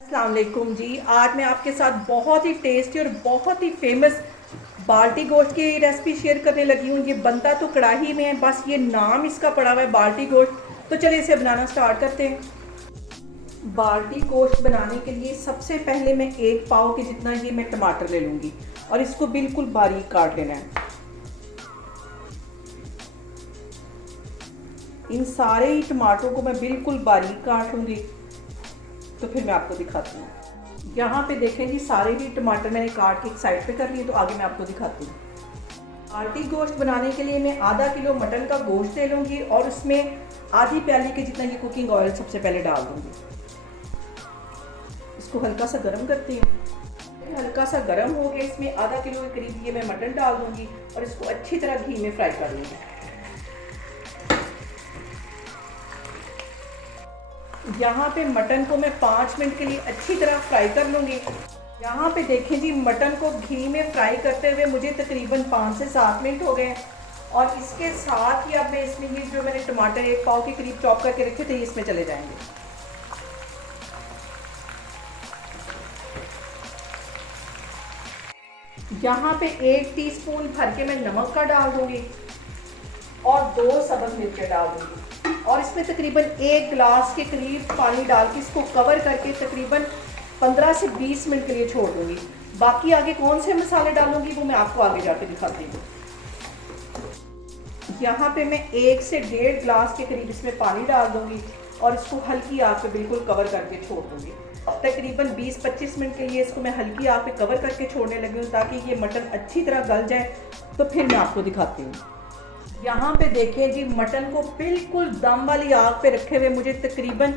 अस्सलाम वालेकुम जी। आज मैं आपके साथ बहुत ही टेस्टी और बहुत ही फेमस बाल्टी गोश्त की रेसिपी शेयर करने लगी हूँ। ये बनता तो कढ़ाई में है, बस ये नाम इसका पड़ा हुआ है बाल्टी गोश्त। तो चलिए इसे बनाना स्टार्ट करते हैं। बाल्टी गोश्त बनाने के लिए सबसे पहले मैं एक पाव के जितना ये मैं टमाटर ले लूँगी और इसको बिल्कुल बारीक काट लेना है। इन सारे ही टमाटरों को मैं बिल्कुल बारीक काट लूँगी। तो फिर मैं आपको दिखाती हूँ। यहाँ पे देखें जी, सारे ही टमाटर मैंने काट के एक साइड पे कर लिए। तो आगे मैं आपको दिखाती हूँ। बाल्टी गोश्त बनाने के लिए मैं आधा किलो मटन का गोश्त ले लूँगी और उसमें आधी प्याली के जितना ये कुकिंग ऑयल सबसे पहले डाल दूँगी। इसको हल्का सा गर्म करती हूँ। हल्का सा गर्म हो गया, इसमें आधा किलो के करीब ये मैं मटन डाल दूँगी और इसको अच्छी तरह घी में फ्राई कर लूँगी। यहाँ पे मटन को मैं 5 मिनट के लिए अच्छी तरह फ्राई कर लूँगी। यहाँ पे देखें जी, मटन को घी में फ्राई करते हुए मुझे तकरीबन 5 से 7 मिनट हो गए। और इसके साथ ही अब मैं इसमें ये जो मैंने टमाटर एक पाव के करीब चॉप करके रखे थे, इसमें चले जाएंगे। यहाँ पे 1 टीस्पून भर के मैं नमक का डाल दूँगी और 2 सब्ज़ मिर्चें डाल दूँगी और इसमें तकरीबन 1 गिलास के करीब पानी डाल के इसको कवर करके तकरीबन 15 से 20 मिनट के लिए छोड़ दूँगी। बाकी आगे कौन से मसाले डालूँगी वो मैं आपको आगे जाके दिखाती हूँ। यहाँ पे मैं 1 से 1.5 गिलास के करीब इसमें पानी डाल दूँगी और इसको हल्की आग पे बिल्कुल कवर करके छोड़ दूँगी। तकरीबन 20-25 मिनट के लिए इसको मैं हल्की आग पे कवर करके छोड़ने लगी हूँ ताकि ये मटन अच्छी तरह गल जाए। तो फिर मैं आपको दिखाती हूँ। यहाँ पे देखें जी, मटन को बिल्कुल दम वाली आग पे रखे हुए मुझे तकरीबन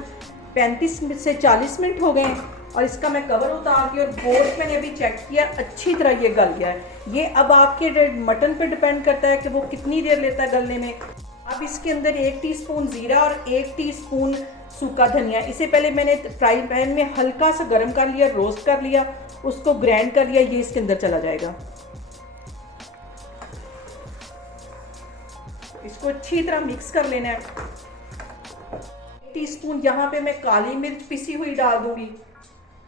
35 से 40 मिनट हो गए हैं और इसका मैं कवर उतार दिया और गोश्त मैंने अभी चेक किया, अच्छी तरह ये गल गया है। ये अब आपके मटन पे डिपेंड करता है कि वो कितनी देर लेता है गलने में। अब इसके अंदर 1 टीस्पून ज़ीरा और 1 टीस्पून सूखा धनिया, इसे पहले मैंने फ्राई पैन में हल्का सा गर्म कर लिया, रोस्ट कर लिया, उसको ग्राइंड कर लिया, ये इसके अंदर चला जाएगा। इसको अच्छी तरह मिक्स कर लेना है। 1 टीस्पून यहाँ पे मैं काली मिर्च पिसी हुई डाल दूंगी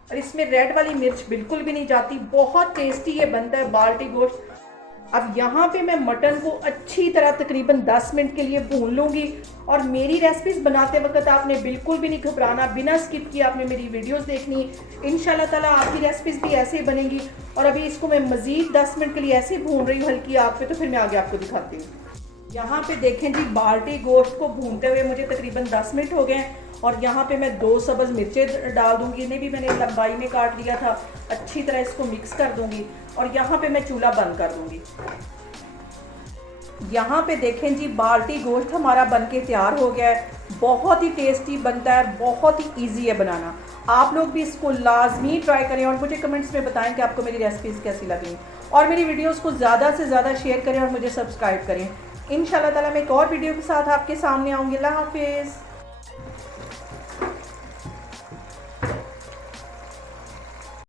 और इसमें रेड वाली मिर्च बिल्कुल भी नहीं जाती। बहुत टेस्टी ये बनता है बाल्टी गोश्त। अब यहाँ पे मैं मटन को अच्छी तरह तकरीबन 10 मिनट के लिए भून लूँगी। और मेरी रेसिपीज़ बनाते वक्त आपने बिल्कुल भी नहीं घबराना, बिना स्किप किए आपने मेरी वीडियोस देखनी। इंशाल्लाह ताला आपकी रेसिपीज़ भी ऐसे ही बनेंगी। और अभी इसको मैं मज़ीद 10 मिनट के लिए ऐसे भून रही हूँ हल्की आग पे। तो फिर मैं आगे आपको दिखाती हूँ। यहाँ पे देखें जी, बाल्टी गोश्त को भूनते हुए मुझे तकरीबन 10 मिनट हो गए हैं और यहाँ पे मैं 2 सब्ज़ मिर्चें डाल दूँगी। इन्हें भी मैंने लंबाई में काट लिया था। अच्छी तरह इसको मिक्स कर दूँगी और यहाँ पे मैं चूल्हा बंद कर दूँगी। यहाँ पे देखें जी, बाल्टी गोश्त हमारा बनके तैयार हो गया है। बहुत ही टेस्टी बनता है, बहुत ही ईजी है बनाना। आप लोग भी इसको लाजमी ट्राई करें और मुझे कमेंट्स में बताएं कि आपको मेरी रेसिपीज़ कैसी लगी। और मेरी वीडियोज़ को ज़्यादा से ज़्यादा शेयर करें और मुझे सब्सक्राइब करें। इंशाल्लाह ताला मैं एक और वीडियो के साथ आपके सामने आऊँगी। अल्लाह हाफिज़।